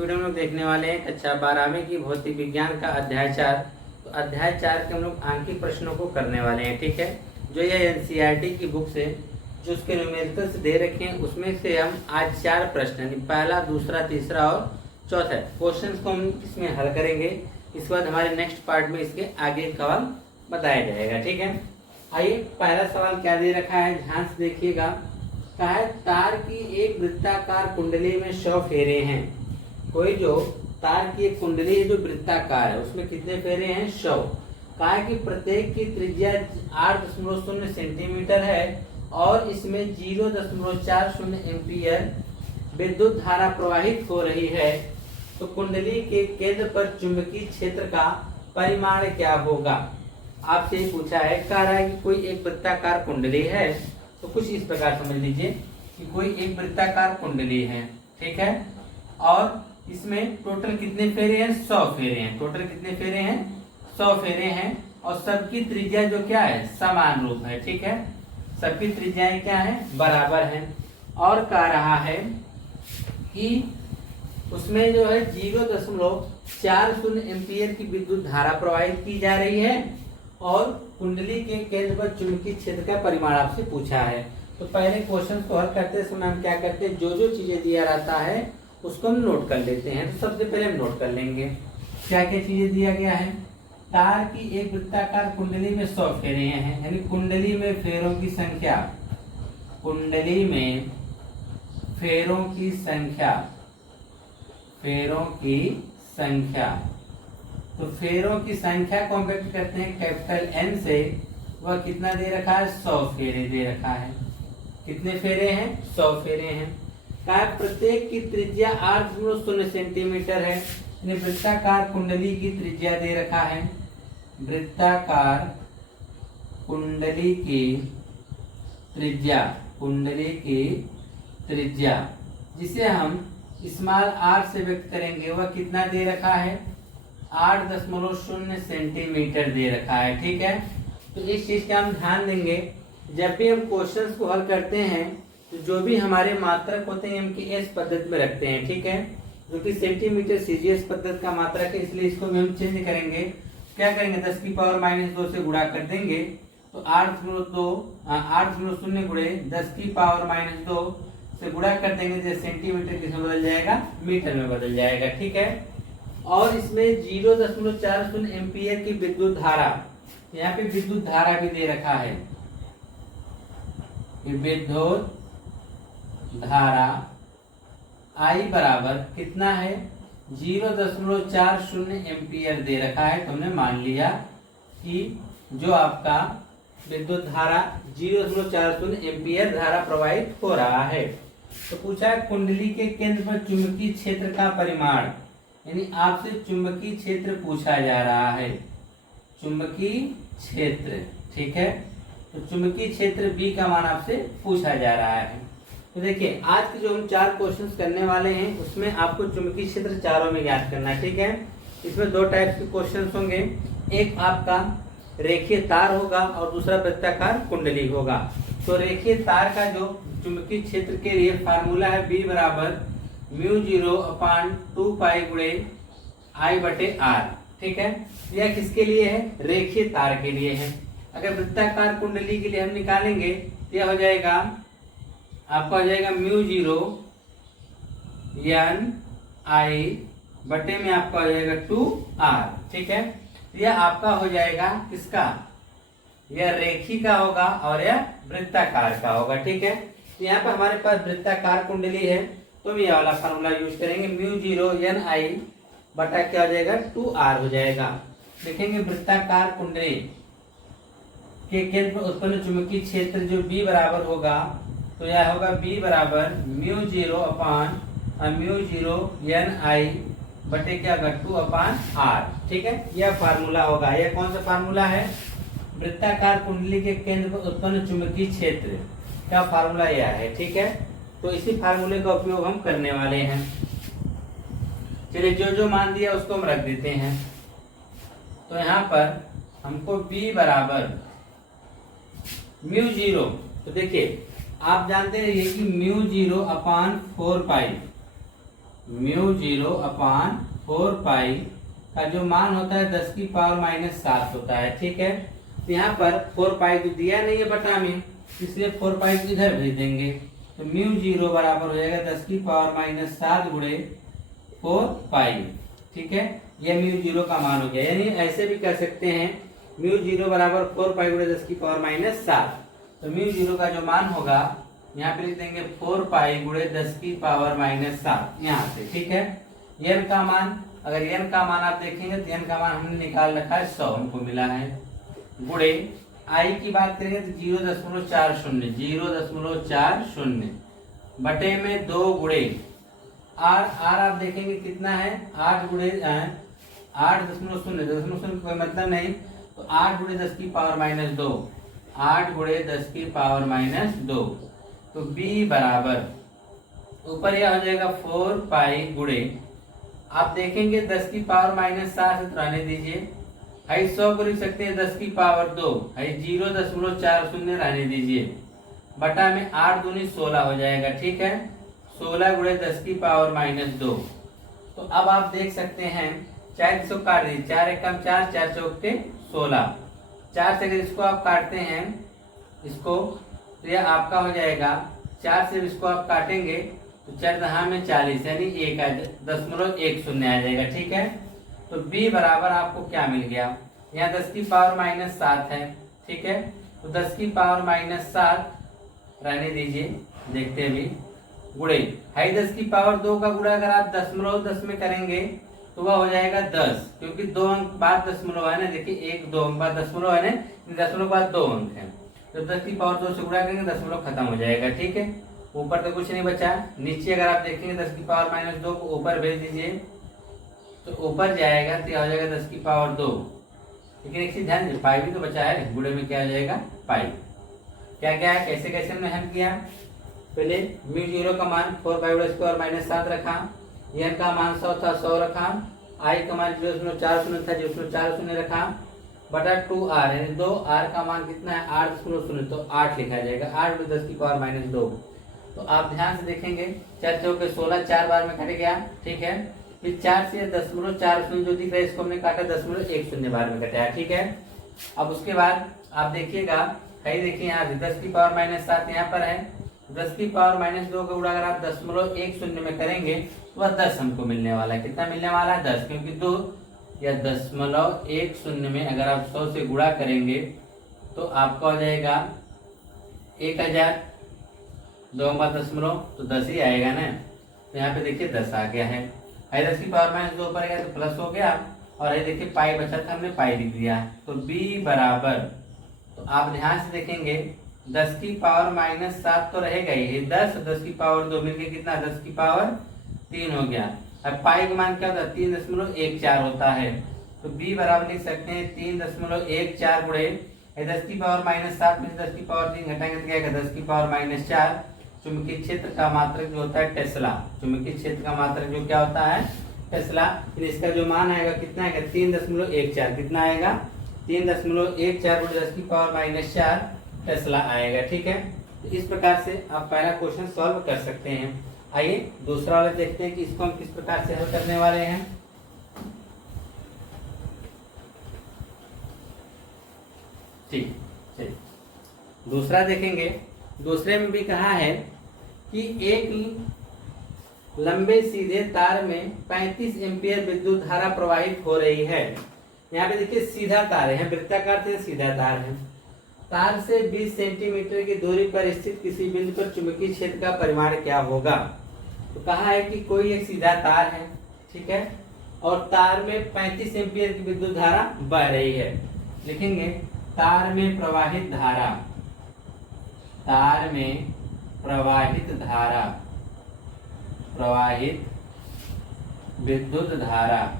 Video में लोग देखने वाले हैं कक्षा 12वीं की भौतिक विज्ञान का अध्याय 4। तो अध्याय 4 के हम लोग आंकिक प्रश्नों को करने वाले हैं, ठीक है। जो ये एनसीईआरटी की बुक से जो उसके न्यूमेरिकल्स दे रखे हैं उसमें से हम आज 4 प्रश्न यानी पहला, दूसरा, तीसरा और चौथा क्वेश्चन को हम इसमें हल करेंगे। इसके बाद हमारे नेक्स्ट पार्ट में इसके आगे का बताया जाएगा, ठीक है। आइए, पहला सवाल क्या दे रखा है, ध्यान से देखिएगा। कहा है तार की एक वृत्ताकार कुंडली में 100 फेरे हैं। कोई जो तार की एक कुंडली है जो वृत्ताकार है उसमें कितने फेरे हैं, 100। कहा है कि प्रत्येक की त्रिज्या 8.0 सेंटीमीटर है और इसमें 0.40 एम्पियर विद्युत धारा प्रवाहित हो रही है। तो कुंडली के केंद्र पर चुंबकीय क्षेत्र का परिमाण क्या होगा। आपसे ये पूछा है, कह रहा है कि कोई एक वृत्ताकार कुंडली है। तो कुछ इस प्रकार समझ लीजिए कि कोई एक वृत्ताकार कुंडली है, ठीक है, और इसमें टोटल कितने फेरे हैं, 100 फेरे हैं। टोटल कितने फेरे हैं, 100 फेरे हैं और सबकी त्रिज्या जो क्या है, समान रूप है, ठीक है। सबकी त्रिज्याएं क्या है, बराबर हैं। और कह रहा है कि उसमें जो है 0.40 एम्पियर की विद्युत धारा प्रवाहित की जा रही है और कुंडली के केंद्र पर चुंबकीय क्षेत्र का परिमाण आपसे पूछा है। तो पहले क्वेश्चन को हल करते समय हम क्या करते हैं, जो चीजें दिया रहता है उसको हम नोट कर लेते हैं। तो सबसे पहले हम नोट कर लेंगे क्या क्या चीजें दिया गया है। तार की एक वृत्ताकार कुंडली में 100 फेरे हैं, यानी कुंडली में फेरों की संख्या, कुंडली में फेरों की संख्या, फेरों की संख्या। तो फेरों की संख्या को हम व्यक्त करते हैं कैपिटल एन से। वह कितना दे रखा है, 100 फेरे दे रखा है। कितने फेरे हैं, 100 फेरे हैं। कहा प्रत्येक की त्रिज्या 8.0 सेंटीमीटर है। वृत्ताकार कुंडली की त्रिज्या दे रखा है, वृत्ताकार कुंडली की त्रिज्या, कुंडली की त्रिज्या जिसे हम स्मॉल आर से व्यक्त करेंगे, वह कितना दे रखा है, 8.0 सेंटीमीटर दे रखा है, ठीक है। तो इस चीज का हम ध्यान देंगे जब भी हम क्वेश्चंस को हल करते हैं तो जो भी हमारे मात्रक होते हैं हम एस पद्धति में रखते हैं, ठीक है, जो कि सेंटीमीटर सीजीएस पद्धति का मात्रक है, इसलिए इसको भी हम चेंज करेंगे। क्या करेंगे, 10⁻⁻2 से गुणा कर देंगे तो 8.0 गुणे 10⁻⁻2 से गुणा कर देंगे तो सेंटीमीटर किसमें बदल जाएगा, मीटर में बदल जाएगा, ठीक है। और इसमें 0.40 एम्पियर की विद्युत धारा, यहाँ पे विद्युत धारा भी दे रखा है, विद्युत धारा I बराबर कितना है, 0.40 एम्पियर दे रखा है। तुमने मान लिया कि जो आपका विद्युत धारा 0.40 एम्पियर धारा प्रवाहित हो रहा है। तो पूछा है कुंडली के केंद्र पर चुंबकीय क्षेत्र का परिमाण, यानी आपसे चुंबकीय क्षेत्र पूछा जा रहा है, चुंबकीय क्षेत्र, ठीक है। तो चुंबकीय क्षेत्र B का मान आपसे पूछा जा रहा है। तो देखिए, आज के जो हम 4 क्वेश्चंस करने वाले हैं उसमें आपको चुंबकीय क्षेत्र चारों में ज्ञात करना है, ठीक है। इसमें 2 टाइप्स के क्वेश्चंस होंगे, एक आपका रेखीय तार होगा और दूसरा वृत्ताकार कुंडली होगा। तो रेखीय तार का जो चुंबकीय क्षेत्र के लिए फार्मूला है B बराबर μ0/2 पाई गुणे I/R, ठीक है। यह किसके लिए है, रेखीय तार के लिए है। अगर वृत्ताकार कुंडली के लिए हम निकालेंगे तो यह हो जाएगा, आपका हो जाएगा μ0 N I बटे में आपका हो जाएगा 2R, ठीक है। यह आपका हो जाएगा किसका, यह रेखी का होगा और यह वृत्ताकार का होगा, ठीक है। तो यहाँ पर हमारे पास वृत्ताकार कुंडली है तो हम यह वाला फार्मूला यूज करेंगे, μ0 N I बटा क्या हो जाएगा, 2R हो जाएगा। देखेंगे वृत्ताकार कुंडली के केंद्र पर उत्पन्न चुंबकीय क्षेत्र जो B बराबर होगा, तो यह होगा B बराबर μ0 N I बटे क्या होगा, 2/R, ठीक है। यह फार्मूला होगा। यह कौन सा फार्मूला है, वृत्ताकार कुंडली के केंद्र पर उत्पन्न चुंबकीय क्षेत्र का फार्मूला यह है, ठीक है। तो इसी फार्मूले का उपयोग हम करने वाले हैं। चलिए, जो मान दिया उसको हम रख देते हैं। तो यहाँ पर हमको B बराबर μ0, तो देखिए आप जानते हैं कि μ0/4 पाई म्यू 0/4 का जो मान होता है 10 की पावर -7 होता है। ठीक है, तो यहाँ पर 4 तो दिया नहीं है बटा में, इसलिए 4 को इधर भेज देंगे। तो म्यू 0 बराबर हो जाएगा 10 की पावर -7 गुणे 4 ठीक है, यह म्यू 0 का मान हो गया। यानी ऐसे भी कर सकते हैं, म्यू 0 बराबर 4 गुणे 10 की पावर -7। तो म्यू 0 का जो मान होगा यहाँ पे लिख देंगे 4 गुणे 10 की पावर -7 यहाँ से। ठीक है, n का मान, अगर n का मान आप देखेंगे तो n का मान हमने निकाल रखा है 100 हमको मिला है, गुणे i की बात करेंगे तो 0.40 बटे में 2 गुणे r आप देखेंगे कितना है 8 गुणे 8.0 कोई मतलब नहीं, तो 8 गुणे 10 की पावर -2, 8 गुणे 10 की पावर -2। तो b बराबर ऊपर यह हो जाएगा 4 गुणे, आप देखेंगे 10 की पावर -7 से रहने दीजिए, 100 को लिख सकते हैं 10 की पावर 2, 0.40 रहने दीजिए, बटा में 8 दूनी 16 हो जाएगा। ठीक है, 16 गुणे 10 की पावर -2। तो अब आप देख सकते हैं 4 इसको काट दीजिए, 4 एकम 4, 4 चौके 16, 4 से अगर इसको आप काटते हैं इसको, तो यह आपका हो जाएगा 4 से इसको आप काटेंगे तो 4 दहा में 40 यानी 1.10 आ जाएगा। ठीक है, तो b बराबर आपको क्या मिल गया, यहाँ 10 की पावर -7 है। ठीक है, तो 10 की पावर -7 रहने दीजिए, देखते हैं भी, गुणे 10 की पावर 2 का गुणा अगर आप 10 में करेंगे तो वह हो जाएगा 10, क्योंकि 2 अंक बाद दशमलव है ना, देखिए 1 2 अंक बाद दशमलव है ना, दशमलव के बाद 2 अंक है, तो 10 की पावर 2 से गुणा करेंगे दशमलव खत्म हो जाएगा। ठीक है, ऊपर तो कुछ नहीं बचा, नीचे अगर आप देखेंगे 10 की पावर -2 को ऊपर भेज दीजिए तो ऊपर जाएगा तो यह हो जाएगा 10 की पावर 2, लेकिन एक चीज ध्यान दीजिए पाई भी तो बचा है, गुणे में क्या हो जाएगा पाई। क्या क्या है, कैसे कैसे हमने हल किया, पहले म्यू 0 का मान 4 -7 रखा, n का मान 100 था 100 रखा, i का मान 0.40 था 0.40 रखा, बटा 2r यानी 2r का मान कितना है 8.0 तो 8 लिखा जाएगा, 8 गुणे 10 की पावर -2। तो आप ध्यान से देखेंगे 4 चौके 16, 4 बार में कट गया। ठीक है, फिर 4 से 0.40 जो दिख रहा है इसको हमने काटा 0.10 बार में कटाया। ठीक है, अब उसके बाद आप देखिएगा, कहीं देखिए यहाँ 10 की पावर -7 यहाँ पर है, 10 की पावर -2 का गुणा अगर आप 0.10 में करेंगे तो वह 10 हमको मिलने वाला है। कितना मिलने वाला है 10, क्योंकि 2 या 0.10 में अगर आप 100 से गुणा करेंगे तो आपका हो जाएगा 1000, 2 बाद दशमलव तो 10 ही आएगा ना, तो यहाँ पे देखिए 10 आ गया है। 10 की पावर -2 ऊपर गया तो प्लस हो गया, और ये देखिए पाई बचा था हमने पाई लिख दिया। तो b बराबर, तो आप ध्यान से देखेंगे 10 की पावर -7 तो रहेगा ही, 10 की पावर 2 मिलके कितना 10 की पावर 3 हो गया। अब पाई का मान क्या होता है 3.14 होता है, तो b बराबर लिख सकते हैं 3.14 गुणे 10 की पावर -7 में 10 की पावर 3 घटाएंगे तो क्या आएगा 10 की पावर -4। चुंबकीय क्षेत्र का मात्रक जो होता है टेस्ला, चुंबकीय क्षेत्र का मात्रक जो क्या होता है टेस्ला, फिर इसका जो मान आएगा कितना आएगा 3.14, कितना आएगा 3.14 गुणे 10 की पावर -4 टेस्ला आएगा। ठीक है, तो इस प्रकार से आप पहला क्वेश्चन सॉल्व कर सकते हैं। आइए दूसरा वाला देखते हैं कि इसको हम किस प्रकार से हल करने वाले हैं। ठीक, चलिए दूसरा देखेंगे। दूसरे में भी कहा है कि एक लंबे सीधे तार में 35 एम्पीयर विद्युत धारा प्रवाहित हो रही है। यहाँ पे देखिए सीधा तार है, वृत्ताकार से सीधा तार है। तार से 20 सेंटीमीटर की दूरी पर स्थित किसी बिंदु पर चुंबकीय क्षेत्र का परिमाण क्या होगा। तो कहा है कि कोई एक सीधा तार है, ठीक है, और तार में 35 एम्पीयर की विद्युत धारा बह रही है। लिखेंगे तार में प्रवाहित धारा, तार में प्रवाहित धारा, प्रवाहित विद्युत धारा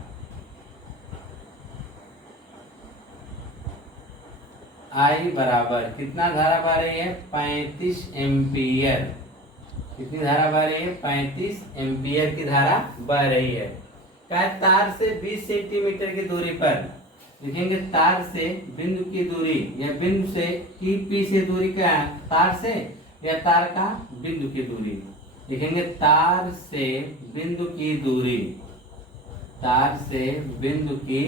I बराबर कितना धारा बह रही है 35 एम्पीयर। कितनी धारा बह रही है 35 एम्पीयर की धारा बह रही है। क्या तार से 20 सेंटीमीटर की दूरी पर, लिखेंगे तार से बिंदु की दूरी या बिंदु से की पी से दूरी क्या है तार से या तार का बिंदु की दूरी, लिखेंगे तार से बिंदु की दूरी, तार से बिंदु की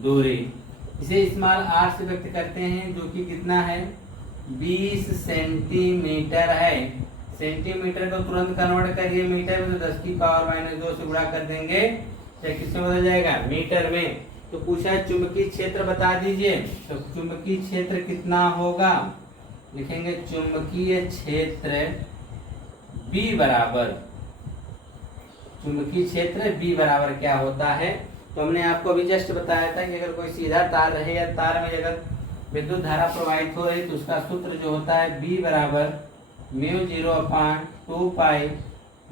दूरी, इसे स्मॉल r से व्यक्त करते हैं, जो कि कितना है 20 सेंटीमीटर है। सेंटीमीटर को तुरंत कन्वर्ट करिए मीटर में, तो 10 की पावर -2 से गुणा कर देंगे, या किसमें बदल जाएगा, मीटर में। तो पूछा है चुंबकीय क्षेत्र बता दीजिए, तो चुंबकीय क्षेत्र कितना होगा, लिखेंगे चुंबकीय क्षेत्र B बराबर, चुंबकीय क्षेत्र B बराबर क्या होता है, तो हमने आपको अभी जस्ट बताया था कि अगर कोई सीधा तार रहे या तार में अगर विद्युत धारा प्रवाहित हो रही, तो उसका सूत्र जो होता है B बराबर μ0/2 पाई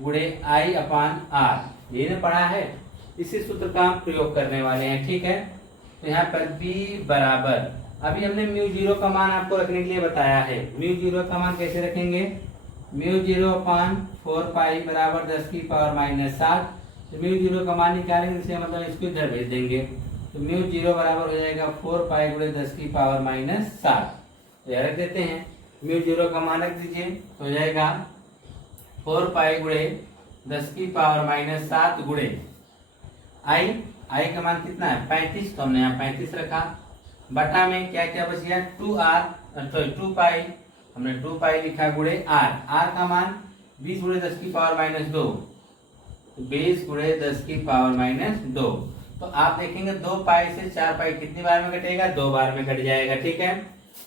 गुणे I/R। ये ने पढ़ा है, इसी सूत्र का हम प्रयोग करने वाले हैं, ठीक है। तो यहाँ पर B बराबर, अभी हमने μ0 का मान आपको रखने के लिए बताया है। μ0 का मान कैसे रखेंगे, μ0/4 पाई बराबर 10 की पावर -7। तो μ0 का मान निकालेंगे, इससे मतलब इसको इधर भेज देंगे, तो μ0 बराबर हो जाएगा 4 पाई गुणे 10 की पावर -7। तो यह रख देते हैं, μ0 का मान रख दीजिए, तो हो जाएगा 4 पाई गुणे 10 की पावर -7 गुणे आई का मान कितना है 35, तो हमने यहाँ 35 रखा, बटा में क्या क्या बच गया 2 पाई, हमने 2 पाई लिखा गुणे r का मान 20 गुणे 10 की पावर -2, 20 गुणे 10 की पावर -2। तो आप देखेंगे 2 पाई से 4 पाई कितनी बार में कटेगा, 2 बार में कट जाएगा, ठीक है।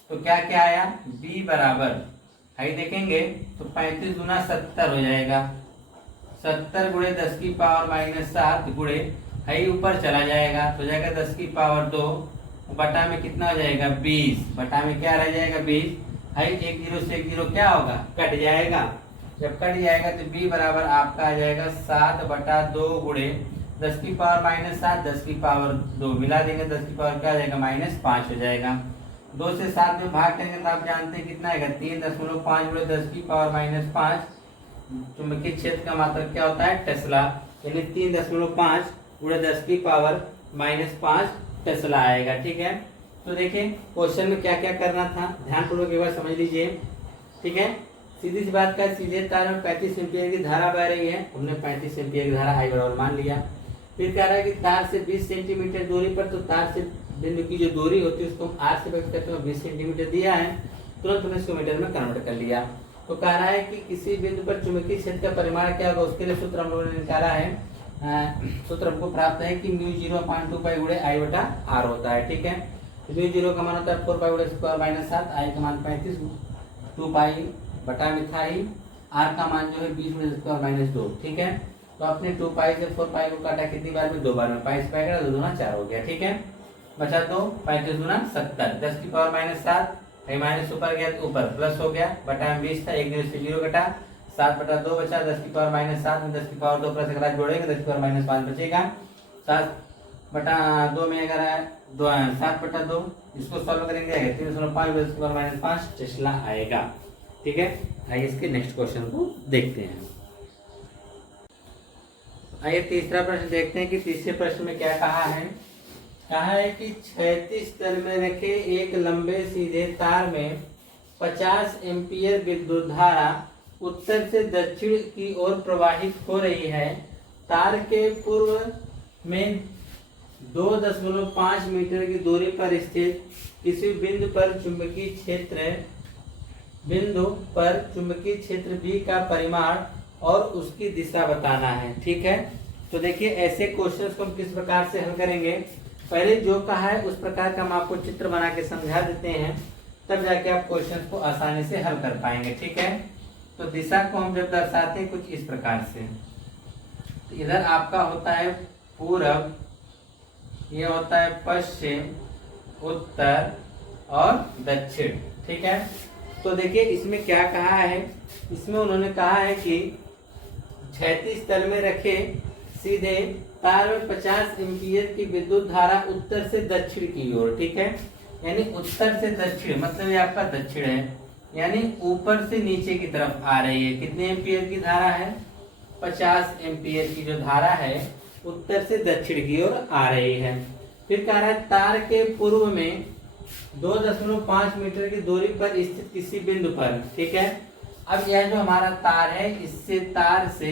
तो क्या क्या आया, B बराबर, आई देखेंगे तो 35 गुना 70 हो जाएगा, 70 गुणे 10 की पावर -7 गुणे, आई ऊपर चला जाएगा तो जाएगा 10 की पावर 2, बटा में कितना हो जाएगा 20, बटा में क्या रह जाएगा 20, आई 1 0 से 1 0 क्या होगा, कट जाएगा। जब कट जाएगा तो B बराबर आपका आ जाएगा 7/2 गुणे 10 की पावर -7, 10 की पावर 2 मिला देंगे, 10 की पावर क्या आ जाएगा -5 हो जाएगा। 2 से 7 में भाग करेंगे तो आप जानते हैं कितना आएगा 3.5 गुणे 10 की पावर -5। चुंबकीय क्षेत्र का मात्रक क्या होता है, टेस्ला, यानी 3.5 गुणे 10 की पावर -5 टेस्ला आएगा, ठीक है। तो देखिए क्वेश्चन में क्या क्या करना था, ध्यानपूर्वक एक बार समझ लीजिए, ठीक है। सीधी सी बात का, सीधे तार में 35 एम्पीयर की धारा बह रही है, हमने 35 एम्पीयर की धारा I बराबर मान लिया। फिर कह रहा है कि तार से 20 सेंटीमीटर दूरी पर, तो तार से बिंदु की जो दूरी होती है उसको हम R से व्यक्त करते हैं, 20 सेंटीमीटर दिया है, तुरंत हमने इसको मीटर में कन्वर्ट कर लिया। तो कह रहा है कि किसी बिंदु पर चुंबकीय क्षेत्र का परिमाण क्या होगा, उसके लिए सूत्र हम लोगों ने निकाला है, सूत्र हमको प्राप्त है कि μ0/2 पाई गुणे I/R होता है, ठीक है। μ0 का मान होता है 4 पाई गुणे 7, I का मान 35, 2 पाई बटा में था ही, R का मान जो है 20 गुणे 2, ठीक है। तो आपने 2 पाई से 4 पाई को काटा कितनी बार में, 2 बार में, पाई से पाई काटा 2 दूना 4 हो गया, ठीक है। बचा 2, 35 गुना 70, 10 की पावर -7, माइनस ऊपर गया तो ऊपर प्लस हो गया, बटा में 20 था, 1 0 से 0 घटा, 7/2 बचा, 10 की पावर -7 में 10 की पावर 2 प्लस अगर जोड़ेंगे 10 की पावर -5 बचेगा, 7/2 में अगर 7/2 इसको सॉल्व करेंगे 3.5 10 की पावर -5 टेस्ला आएगा, ठीक है। आइए इसके नेक्स्ट क्वेश्चन को देखते हैं। आइए तीसरा प्रश्न देखते हैं कि तीसरे प्रश्न में क्या कहा है। कहा है कि क्षैतिज तल में रखे एक लंबे सीधे तार में 50 एम्पीयर विद्युत धारा उत्तर से दक्षिण की ओर प्रवाहित हो रही है। तार के पूर्व में 2.5 मीटर की दूरी पर स्थित किसी बिंदु पर चुंबकीय क्षेत्र B का परिमाण और उसकी दिशा बताना है, ठीक है। तो देखिए ऐसे क्वेश्चंस को हम किस प्रकार से हल करेंगे, पहले जो कहा है उस प्रकार का हम आपको चित्र बना के समझा देते हैं, तब जाके आप क्वेश्चंस को आसानी से हल कर पाएंगे, ठीक है। तो दिशा को हम जब दर्शाते हैं कुछ इस प्रकार से, तो इधर आपका होता है पूरब, ये होता है पश्चिम, उत्तर और दक्षिण, ठीक है। तो देखिए इसमें क्या कहा है, इसमें उन्होंने कहा है कि क्षैतिज तल में रखे सीधे तार में 50 एम्पीयर की विद्युत धारा उत्तर से दक्षिण की ओर, ठीक है। यानी उत्तर से दक्षिण मतलब ये आपका दक्षिण है, यानी ऊपर से नीचे की तरफ आ रही है। कितने एम्पीयर की धारा है, 50 एम्पीयर की जो धारा है उत्तर से दक्षिण की ओर आ रही है। फिर कह रहा है तार के पूर्व में 2.5 मीटर की दूरी पर स्थित किसी बिंदु पर, ठीक है। अब यह जो हमारा तार है, इससे तार से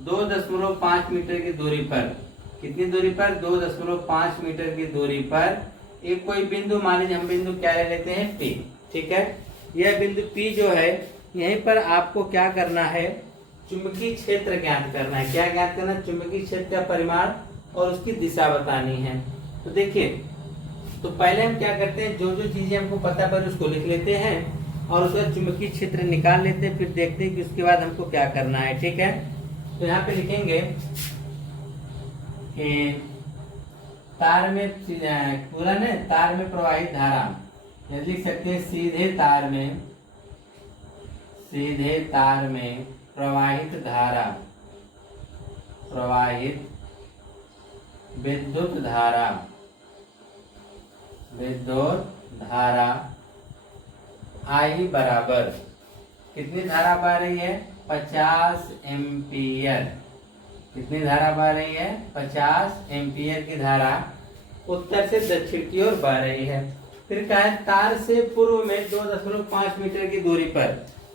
2.5 मीटर की दूरी पर, कितनी दूरी पर, 2.5 मीटर की दूरी पर एक कोई बिंदु, मान लीजिए हम बिंदु क्या ले लेते हैं, P, ठीक है। यह बिंदु P जो है, यहीं पर आपको क्या करना है, चुंबकीय क्षेत्र ज्ञात करना है। क्या ज्ञात करना है, चुंबकीय क्षेत्र का परिमाण और उसकी दिशा बतानी है। तो देखिए, तो पहले हम क्या करते हैं, जो जो चीजें हमको पता पर उसको लिख लेते हैं और उसका चुंबकीय क्षेत्र निकाल लेते हैं, फिर देखते हैं कि उसके बाद हमको क्या करना है, ठीक है। तो यहाँ पे लिखेंगे कि तार में पूरा ने तार में प्रवाहित धारा, ये लिख सकते हैं सीधे तार में प्रवाहित धारा, प्रवाहित विद्युत धारा I बराबर, कितनी धारा बह रही है, 50 एम्पियर। कितनी धारा बह रही है, 50 एम्पियर की धारा उत्तर से दक्षिण की ओर बह रही है। फिर क्या है, तार से पूर्व में 2.5 मीटर की दूरी पर,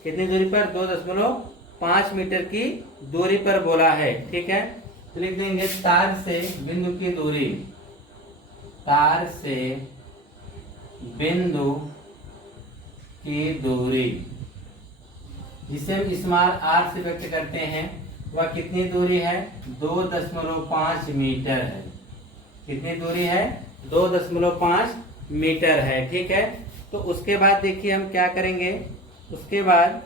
कितनी दूरी पर, 2.5 मीटर की दूरी पर बोला है, ठीक है। तो लिख देंगे तार से बिंदु की दूरी, तार से बिंदु की दूरी, जिसे हम स्मॉल r से व्यक्त करते हैं, वह कितनी दूरी है, 2.5 मीटर है। कितनी दूरी है, 2.5 मीटर है, ठीक है। तो उसके बाद देखिए हम क्या करेंगे, उसके बाद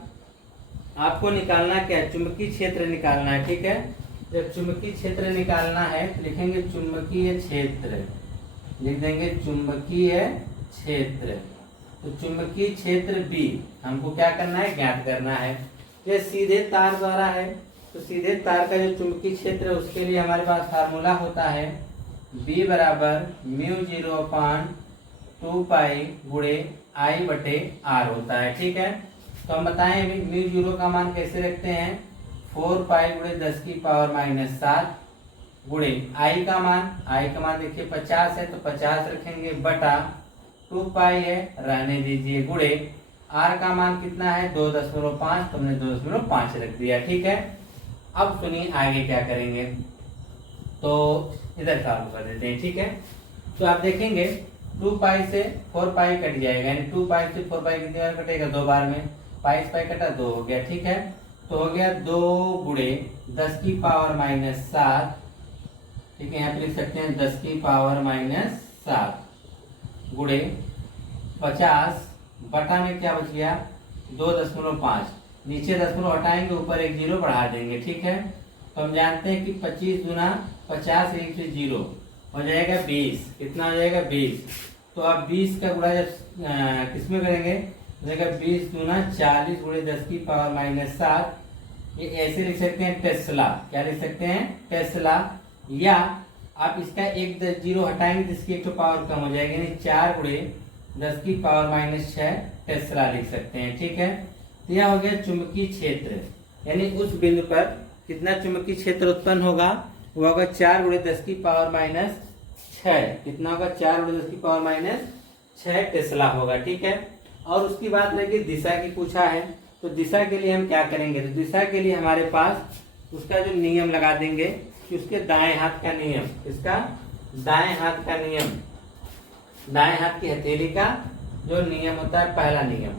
आपको निकालना क्या है, चुंबकीय क्षेत्र निकालना है, ठीक है। जब चुंबकीय क्षेत्र निकालना है तो लिखेंगे चुंबकीय क्षेत्र, लिख देंगे चुंबकीय क्षेत्र। तो चुंबकीय क्षेत्र B हमको क्या करना है, ज्ञात करना है। ये सीधे तार द्वारा है, तो सीधे तार का जो चुंबकीय क्षेत्र है उसके लिए हमारे पास फार्मूला होता है B बराबर μ0/2 पाई गुणे I/R होता है, ठीक है। तो हम बताएं μ0 का मान कैसे रखते हैं, 4 पाई गुणे 10⁻⁷ गुणे I का मान देखिए 50 है, तो 50 रखेंगे, बटा 2 पाई है, रहने दीजिए, गुणे R का मान कितना है, 2.5, तो हमने 2.5 रख दिया, ठीक है। अब सुनिए आगे क्या करेंगे, तो इधर काम कर देते हैं, ठीक है। तो आप देखेंगे 2 पाई से 4 पाई कट जाएगा, यानी 2 पाई से 4 पाई कितनी बार कटेगा, 2 बार में, पाई से पाई कटा, 2 हो गया, ठीक है। तो हो गया 2 गुणे 10⁻⁷, ठीक है, यहाँ पे लिख सकते हैं 10⁻⁷ गुणे 50 बटा में क्या बच गया, 2.5, नीचे दशमलव हटाएंगे, ऊपर एक 0 बढ़ा देंगे, ठीक है। तो हम जानते हैं कि 25 गुना 50 1 से 0 हो जाएगा 20, कितना हो जाएगा, 20। तो आप 20 का गुणा जब किसमें करेंगे, हो जाएगा 20 गुना 40 गुणे 10⁻⁷, ये ऐसे लिख सकते हैं टेस्ला, क्या लिख सकते हैं, टेस्ला। या आप इसका एक 0 हटाएंगे तो इसकी एक तो पावर कम हो जाएगी, यानी 4 गुणे 10⁻⁶ टेस्ला लिख सकते हैं, ठीक है। तो यह हो गया चुंबकीय क्षेत्र, यानी उस बिंदु पर कितना चुंबकीय क्षेत्र उत्पन्न होगा, वो होगा 4 गुणे 10⁻⁶, कितना होगा, 4 गुणे 10⁻⁶ टेस्ला होगा, ठीक है। और उसकी बात रही दिशा की पूछा है, तो दिशा के लिए हम क्या करेंगे, तो दिशा के लिए हमारे पास उसका जो नियम लगा देंगे कि उसके दाएं हाथ का नियम, इसका दाएं हाथ का नियम, दाएं हाथ की हथेली का जो नियम होता है, पहला नियम,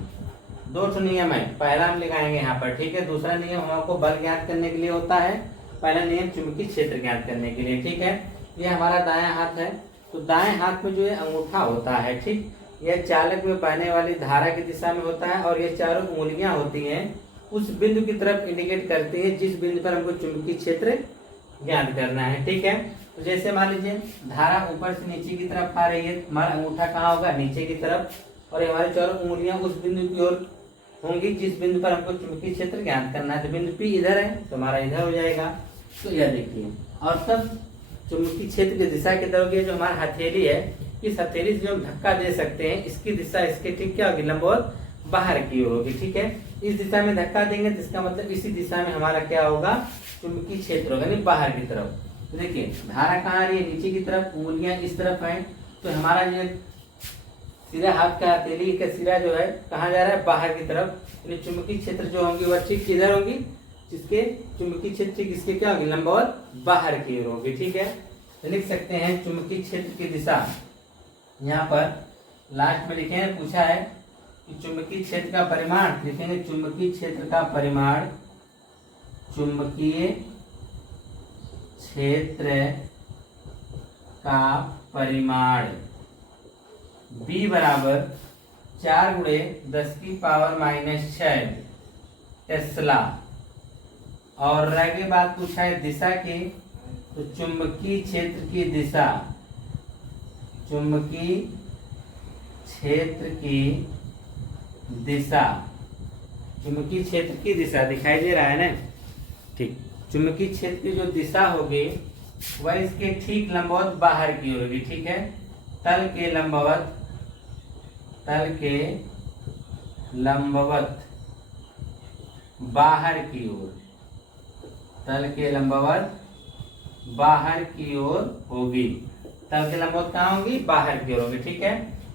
2 नियम है, पहला हम लगाएंगे यहाँ पर, ठीक है। दूसरा नियम हमको बल ज्ञात करने के लिए होता है, पहला नियम चुंबकीय क्षेत्र ज्ञात करने के लिए, ठीक है। ये हमारा दायां हाथ है, तो दाएं हाथ में जो ये अंगूठा होता है, ठीक, यह चालक में बहने वाली धारा की दिशा में होता है, और ये चारों उंगलियां होती हैं उस बिंदु की तरफ इंडिकेट करती है जिस बिंदु पर हमको चुंबकीय क्षेत्र ज्ञात करना है, ठीक है। तो जैसे मान लीजिए धारा ऊपर से नीचे की तरफ आ रही है, हमारा अंगूठा कहाँ होगा, नीचे की तरफ, और हमारी चारों उंगलियां उस बिंदु की ओर होंगी जिस बिंदु पर हमको चुंबकीय क्षेत्र ज्ञात करना है। तो बिंदु P इधर है, तो हमारा इधर हो जाएगा। तो यह देखिए, और सब चुंबकीय क्षेत्र की दिशा की तरफ जो हमारा हथेली है, इस हथेली से जो हम धक्का दे सकते हैं, इसकी दिशा इसके ठीक क्या होगी, लंबवत बाहर की ओर होगी, ठीक है। इस दिशा में धक्का देंगे तो इसका मतलब इसी दिशा में हमारा क्या होगा, चुंबकीय क्षेत्र होगा, यानी बाहर की तरफ। तो देखिए धारा कहाँ आ रही है, नीचे की तरफ, उंगलियां इस तरफ है, तो हमारा ये सिरा हाथ का हथेली का सिरा जो है कहाँ जा रहा है, बाहर की तरफ। यानी चुंबकीय क्षेत्र जो होंगी वह ठीक किधर होगी, जिसके चुंबकीय क्षेत्र किसके क्या होगी, लंबवत बाहर की ओर होगी। ठीक है, तो लिख सकते हैं चुंबकीय क्षेत्र की दिशा, यहाँ पर लास्ट में लिखे हैं, पूछा है कि चुंबकीय क्षेत्र का परिमाण, लिखेंगे चुंबकीय क्षेत्र का परिमाण, चुंबकीय क्षेत्र का परिमाण B बराबर 4 गुणे 10⁻⁻6 टेस्ला। और रह गई बात, पूछा है दिशा की, तो चुंबकीय क्षेत्र की दिशा, चुंबकीय क्षेत्र की दिशा, चुंबकीय क्षेत्र की दिशा दिखाई दे रहा है ना, ठीक। चुंबकीय क्षेत्र की जो दिशा होगी वह इसके ठीक लंबवत बाहर की ओर होगी। ठीक है, तल के लंबवत, तल के लंबवत बाहर की ओर, तल के लंबवत बाहर की ओर होगी। तल के लंबवत कहाँ होगी, बाहर की ओर होगी। ठीक है,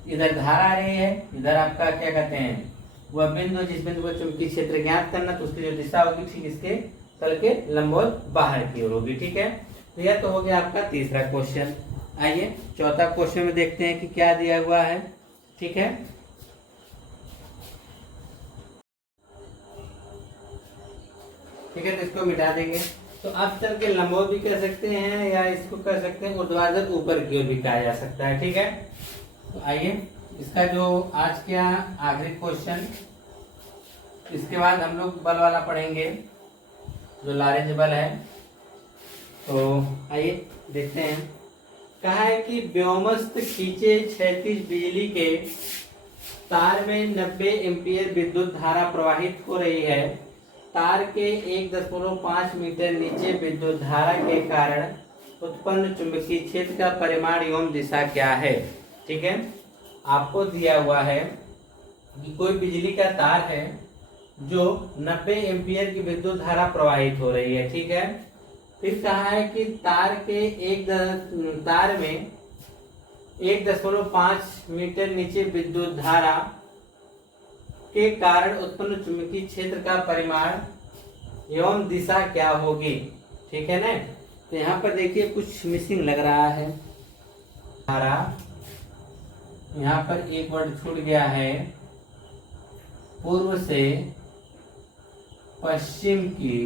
इधर धारा आ रही है, इधर आपका क्या कहते हैं, वह बिंदु, जिस बिंदु को चुंबकीय क्षेत्र ज्ञात करना, तो उसकी जो दिशा होगी ठीक इसके तल के लंबवत बाहर की ओर होगी। ठीक है, तो यह तो हो गया आपका तीसरा क्वेश्चन। आइए चौथा क्वेश्चन में देखते हैं कि क्या दिया हुआ है। ठीक है, ठीक है, तो इसको मिटा देंगे। तो अब तल के लंबवत भी कह सकते हैं, या इसको कह सकते हैं ऊर्ध्वाधर ऊपर की ओर भी कहा जा सकता है। ठीक है, तो आइए इसका जो आज का आखिरी क्वेश्चन, इसके बाद हम लोग बल वाला पढ़ेंगे, जो लॉरेंज बल है। तो आइए देखते हैं। कहा है कि व्योमस्थ खींचे क्षैतिज बिजली के तार में 90 एम्पीयर विद्युत धारा प्रवाहित हो रही है। तार के 1.5 मीटर नीचे विद्युत धारा के कारण उत्पन्न चुंबकीय क्षेत्र का परिमाण एवं दिशा क्या है। ठीक है, आपको दिया हुआ है कि कोई बिजली का तार है जो 90 एम्पीयर की विद्युत धारा प्रवाहित हो रही है। ठीक है, फिर कहा है कि तार में 1.5 मीटर नीचे विद्युत धारा के कारण उत्पन्न चुंबकीय क्षेत्र का परिमाण एवं दिशा क्या होगी। ठीक है ना, तो यहाँ पर देखिए कुछ मिसिंग लग रहा है, धारा यहाँ पर एक वर्ड छूट गया है, पूर्व से पश्चिम की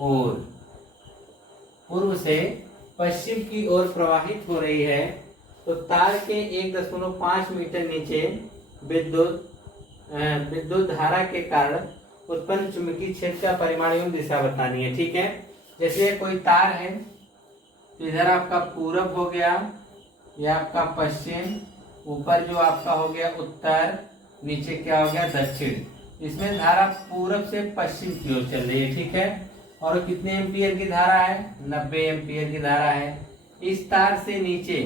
ओर, पूर्व से पश्चिम की ओर प्रवाहित हो रही है। तो तार के 1.5 मीटर नीचे विद्युत धारा के कारण उत्पन्न चुंबकीय क्षेत्र का परिमाण एवं दिशा बतानी है। ठीक है, जैसे कोई तार है, तो इधर आपका पूरब हो गया, यह आपका पश्चिम, ऊपर जो आपका हो गया उत्तर, नीचे क्या हो गया दक्षिण। इसमें धारा पूरब से पश्चिम की ओर चल रही है। ठीक है, और कितने एम्पीयर की धारा है, 90 एम्पीयर की धारा है। इस तार से नीचे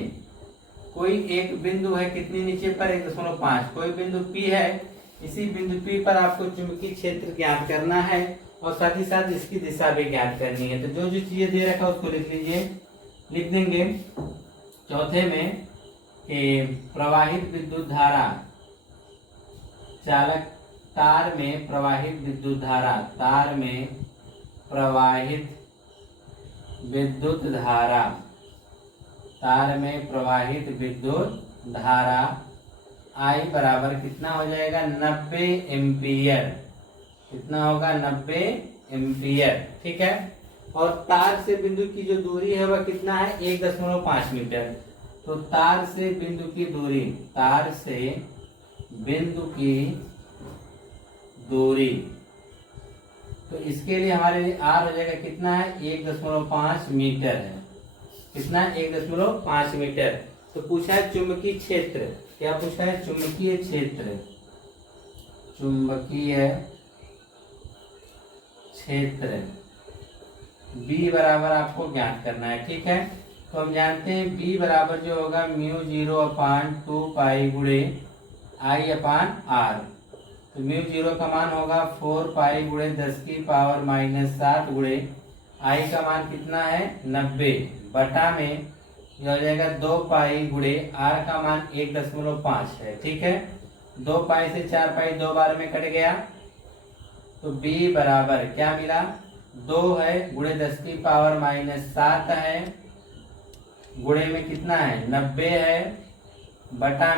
कोई एक बिंदु है, कितनी नीचे पर 1.5, कोई बिंदु P है। इसी बिंदु P पर आपको चुंबकीय क्षेत्र ज्ञात करना है और साथ ही साथ इसकी दिशा भी ज्ञात करनी है। तो जो जो चीजें दे रखा है उसको लिख लीजिए, लिख देंगे चौथे में कि प्रवाहित विद्युत धारा, चालक तार में प्रवाहित विद्युत धारा, तार में प्रवाहित विद्युत धारा, तार में प्रवाहित विद्युत धारा I बराबर कितना हो जाएगा, 90 एम्पीयर। कितना होगा, 90 एम्पीयर। ठीक है, और तार से बिंदु की जो दूरी है वह कितना है, 1.5 मीटर। तो तार से बिंदु की दूरी, तार से बिंदु की दूरी, तो इसके लिए हमारे लिए R हो जाएगा कितना है, 1.5 मीटर है। कितना, 1.5 मीटर। तो पूछा है चुंबकीय क्षेत्र, क्या पूछा है, चुंबकीय क्षेत्र, चुंबकीय क्षेत्र B बराबर आपको ज्ञात करना है। ठीक है, तो हम जानते हैं B बराबर जो होगा μ0/2 पाई गुणे I/R। तो μ0 का मान होगा 4 पाई गुणे 10⁻⁻7 गुणे I का मान कितना है, 90 बटा में ये हो जाएगा 2 पाई गुणे r का मान 1.5 है। ठीक है, 2 पाई से 4 पाई 2 बार में कट गया, तो b बराबर क्या मिला, 2 है गुणे 10 की पावर -7 है, गुणे में कितना है 90 है, बटा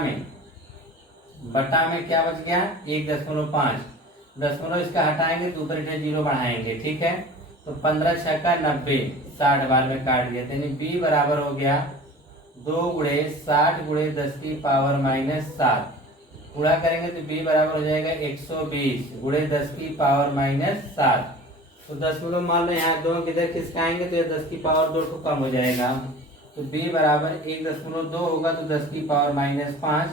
में क्या बच गया 1.5, दशमलव इसका हटाएंगे तो ऊपर 0 बढ़ाएंगे। ठीक है, तो 15 छक्का 90, 60 बार में काट दिया, यानी b बराबर हो गया 2 गुणे 60 गुणे 10 की पावर -7, पूरा करेंगे तो b बराबर हो जाएगा 120 गुणे 10 की पावर -7। तो दशमलव मान लो यहाँ दो किधर खिसकाएंगे तो ये 10 की पावर 2 तो कम हो जाएगा, तो b बराबर 1.2 होगा, तो 10 की पावर -5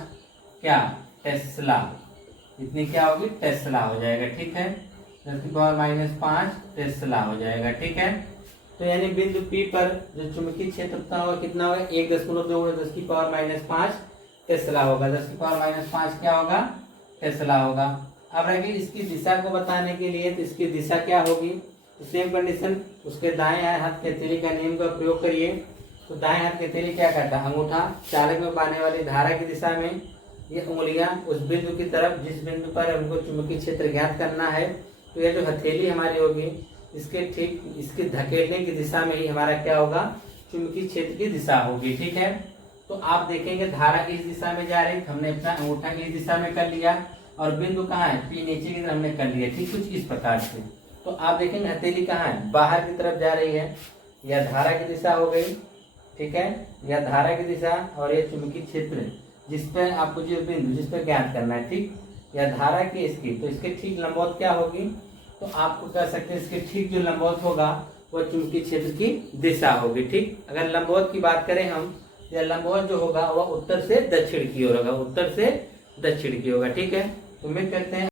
क्या टेस्ला, इतनी क्या होगी टेस्ला हो जाएगा। ठीक है, 10 की पावर -5 टेस्ला हो जाएगा। ठीक है, तो यानी बिंदु P पर जो चुंबकीय क्षेत्र होगा कितना होगा 1.2 10 की पावर -5 टेस्ला होगा, 10 की पावर -5 क्या होगा टेस्ला होगा। अब रखिए इसकी दिशा को बताने के लिए, तो इसकी दिशा क्या होगी, तो सेम कंडीशन, उसके दाएं हाथ के हथेली का नियम का प्रयोग करिए। तो दाएं हाथ की हथेली क्या करता है, अंगूठा चालक में बहने वाली धारा की दिशा में, ये उंगलियां उस बिंदु की तरफ जिस बिंदु पर हमको चुंबकीय क्षेत्र ज्ञात करना है, तो ये जो हथेली हमारी होगी इसके ठीक इसके धकेलने की दिशा में ही हमारा क्या होगा चुंबकीय क्षेत्र की दिशा होगी। ठीक है, तो आप देखेंगे धारा इस दिशा में जा रही, हमने अपना अंगूठा इस दिशा में कर लिया, और बिंदु कहाँ है P नीचे की तरफ हमने कर लिया। ठीक, कुछ इस प्रकार से। तो आप देखेंगे हथेली कहाँ है, बाहर की तरफ जा रही है, यह धारा की दिशा हो गई। ठीक है, यह धारा की दिशा, और यह चुंबकीय क्षेत्र जिसपे आपको जो बिंदु जिस पे ज्ञात करना है, ठीक, यह धारा की इसकी, तो इसके ठीक लंबवत क्या होगी, तो आपको कह सकते हैं इसके ठीक जो लंबवत होगा वह चुंबकीय क्षेत्र की दिशा होगी। ठीक, अगर लंबवत की बात करें हम, या लंबवत जो होगा वह उत्तर से दक्षिण की ओर होगा, उत्तर से दक्षिण की होगा। ठीक है, तो उम्मीद करते हैं